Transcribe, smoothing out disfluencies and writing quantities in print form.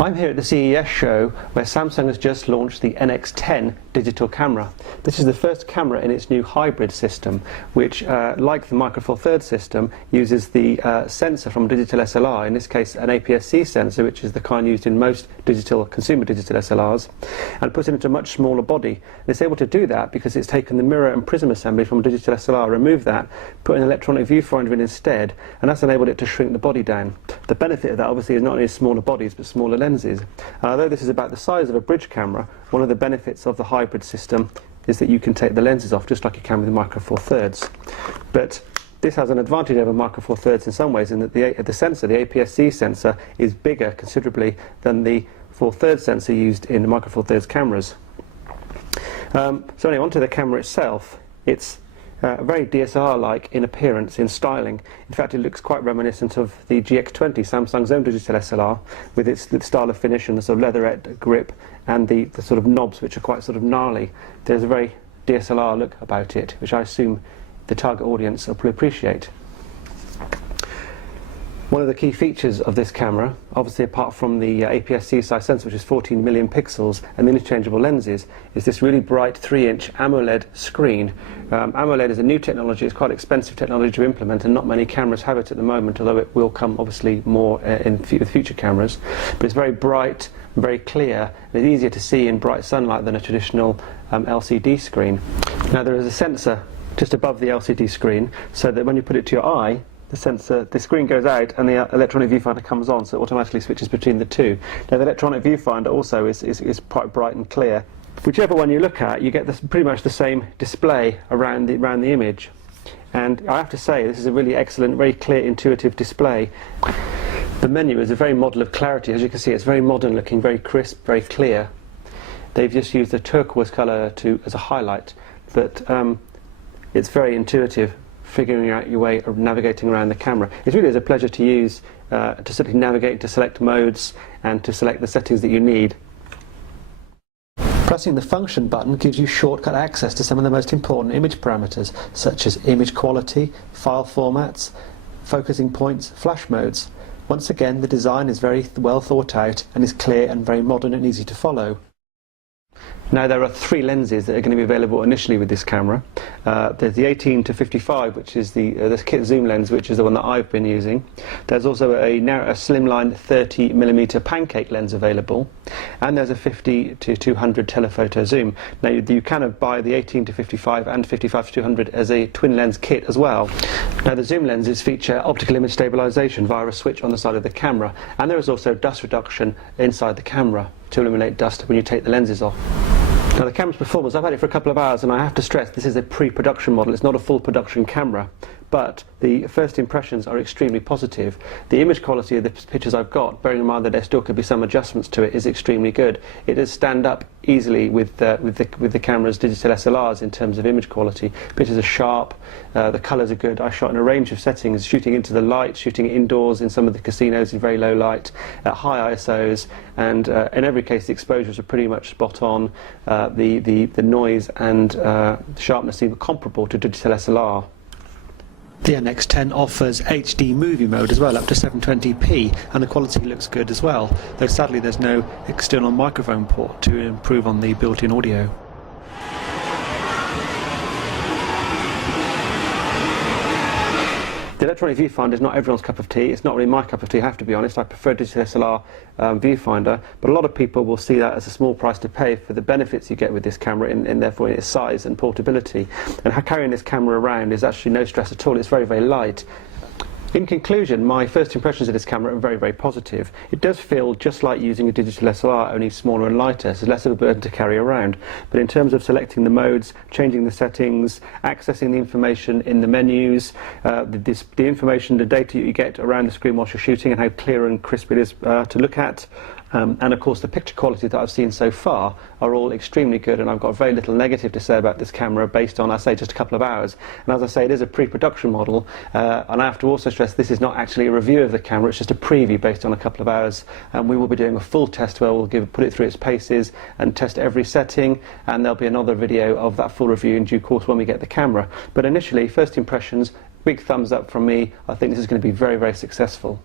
I'm here at the CES show where Samsung has just launched the NX10 digital camera. This is the first camera in its new hybrid system, which, like the Micro Four Thirds system, uses the sensor from digital SLR, in this case an APS-C sensor, which is the kind used in most consumer digital SLRs, and puts it into a much smaller body. And it's able to do that because it's taken the mirror and prism assembly from a digital SLR, removed that, put an electronic viewfinder in instead, and that's enabled it to shrink the body down. The benefit of that obviously is not only smaller bodies but smaller lenses. And although this is about the size of a bridge camera, one of the benefits of the hybrid system is that you can take the lenses off just like you can with the Micro Four Thirds. But this has an advantage over Micro Four Thirds in some ways, in that the sensor, the APS-C sensor, is bigger considerably than the Four Thirds sensor used in the Micro Four Thirds cameras. So anyway, onto the camera itself. It's very DSLR-like in appearance, in styling. In fact, it looks quite reminiscent of the GX20, Samsung's own digital SLR, with its style of finish and the sort of leatherette grip and the sort of knobs, which are quite sort of gnarly. There's a very DSLR look about it, which I assume the target audience will appreciate. One of the key features of this camera, obviously apart from the APS-C size sensor, which is 14 million pixels, and the interchangeable lenses, is this really bright 3-inch AMOLED screen. AMOLED is a new technology. It's quite expensive technology to implement, and not many cameras have it at the moment, although it will come obviously more with future cameras. But it's very bright, very clear, and it's easier to see in bright sunlight than a traditional LCD screen. Now there is a sensor just above the LCD screen, so that when you put it to your eye, the screen goes out and the electronic viewfinder comes on, so it automatically switches between the two. Now the electronic viewfinder also is quite bright and clear. Whichever one you look at, you get pretty much the same display around the image. And I have to say, this is a really excellent, very clear, intuitive display. The menu is a very model of clarity. As you can see, it's very modern looking, very crisp, very clear. They've just used the turquoise colour as a highlight, but it's very intuitive, figuring out your way of navigating around the camera. It really is a pleasure to use, to simply navigate, to select modes, and to select the settings that you need. Pressing the function button gives you shortcut access to some of the most important image parameters, such as image quality, file formats, focusing points, flash modes. Once again, the design is very well thought out and is clear and very modern and easy to follow. Now there are 3 lenses that are going to be available initially with this camera. There's the 18 to 55, which is the kit zoom lens, which is the one that I've been using. There's also a slimline 30mm pancake lens available, and there's a 50 to 200 telephoto zoom. Now you can buy the 18 to 55 and 55 to 200 as a twin lens kit as well. Now the zoom lenses feature optical image stabilization via a switch on the side of the camera, and there is also dust reduction inside the camera to eliminate dust when you take the lenses off. Now the camera's performance, I've had it for a couple of hours, and I have to stress this is a pre-production model. It's not a full production camera, but the first impressions are extremely positive. The image quality of the pictures I've got, bearing in mind that there still could be some adjustments to it, is extremely good. It does stand up easily with the camera's digital SLRs in terms of image quality. Pictures are sharp, the colours are good. I shot in a range of settings, shooting into the light, shooting indoors in some of the casinos in very low light, at high ISOs, and in every case the exposures are pretty much spot on. The noise and sharpness seem comparable to digital SLR. The NX10 offers HD movie mode as well, up to 720p, and the quality looks good as well, though sadly there's no external microphone port to improve on the built-in audio. The electronic viewfinder is not everyone's cup of tea. It's not really my cup of tea, I have to be honest. I prefer digital SLR viewfinder, but a lot of people will see that as a small price to pay for the benefits you get with this camera, and therefore its size and portability. And carrying this camera around is actually no stress at all. It's very, very light. In conclusion, my first impressions of this camera are very, very positive. It does feel just like using a digital SLR, only smaller and lighter, so less of a burden to carry around. But in terms of selecting the modes, changing the settings, accessing the information in the menus, the information, the data you get around the screen whilst you're shooting, and how clear and crisp it is to look at, And of course the picture quality that I've seen so far are all extremely good, and I've got very little negative to say about this camera based on, I say, just a couple of hours. And as I say, it is a pre-production model, and I have to also stress this is not actually a review of the camera, it's just a preview based on a couple of hours, and we will be doing a full test where we'll put it through its paces and test every setting, and there'll be another video of that full review in due course when we get the camera. But initially, first impressions, big thumbs up from me. I think this is going to be very, very successful.